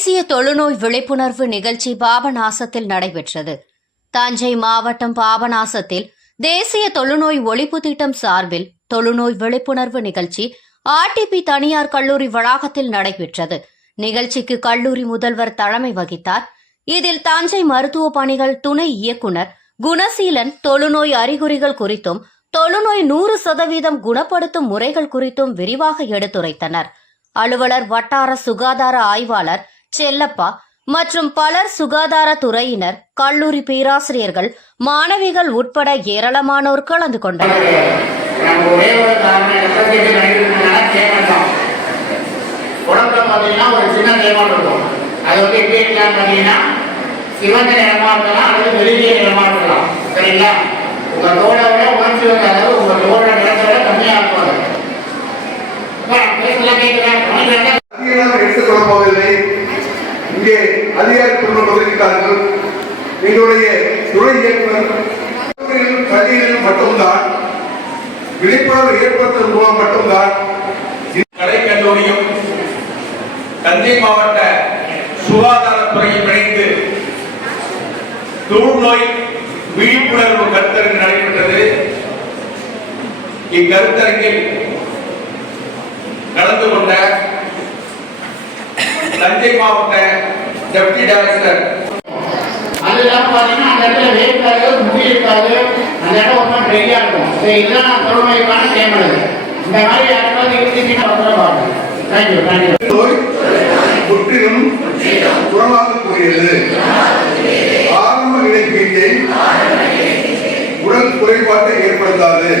தேசிய தொழுநோய் விழிப்புணர்வு நிகழ்ச்சி பாபநாசத்தில் நடைபெற்றது. தஞ்சை மாவட்டம் பாபநாசத்தில் தேசிய தொழுநோய் ஒழிப்பு திட்டம் சார்பில் தொழுநோய் விழிப்புணர்வு நிகழ்ச்சி ஆர்டிபி தனியார் கல்லூரி வளாகத்தில் நடைபெற்றது. நிகழ்ச்சிக்கு கல்லூரி முதல்வர் தலைமை வகித்தார். இதில் தஞ்சை மருத்துவ பணிகள் துணை இயக்குநர் குணசீலன் தொழுநோய் அறிகுறிகள் குறித்தும் தொழுநோய் 100% குணப்படுத்தும் முறைகள் குறித்தும் விரிவாக எடுத்துரைத்தனர். அலுவலர் வட்டார சுகாதார ஆய்வாளர் செல்லப்பா மற்றும் பலர் சுகாதாரத்துறையினர், கல்லூரி பேராசிரியர்கள், மாணவிகள் உட்பட ஏராளமானோர் கலந்து கொண்டனர். எடுத்துக்கொள்ளப்போவதில்லை. இங்கே அதிகாரிகள் வருகிறார்கள். எங்களுடைய துறை இயக்குனர் கல்வியில் மட்டும்தான் விழிப்புணர்வு ஏற்படுத்துவதன் மூலம் மட்டும்தான் கலை கல்லூரியும் தஞ்சை மாவட்ட சுகாதாரத்துறையும் இணைந்து தொழுநோய் விழிப்புணர்வு கருத்தரங்கு நடைபெற்றது. இக்கருத்தரங்கில் கலந்து கொண்ட தஞ்சை மாவட்ட டெப்டி டைரக்டர் அதெல்லாம் பார்த்தீங்கன்னா அந்த இடத்துல வேர்க்காது, முடி இருக்காது, அந்த இடம் ரொம்ப ட்ரையா இருக்கும். இதுதான் நான் தொழுநோய்க்கான தேவைப்படுது. இந்த மாதிரி யாராவது நோய் முற்றிலும் குணமாகக்கூடியது. ஆரம்ப நிலை சிகிச்சை உடல் குறைபாட்டை ஏற்படுத்தாது.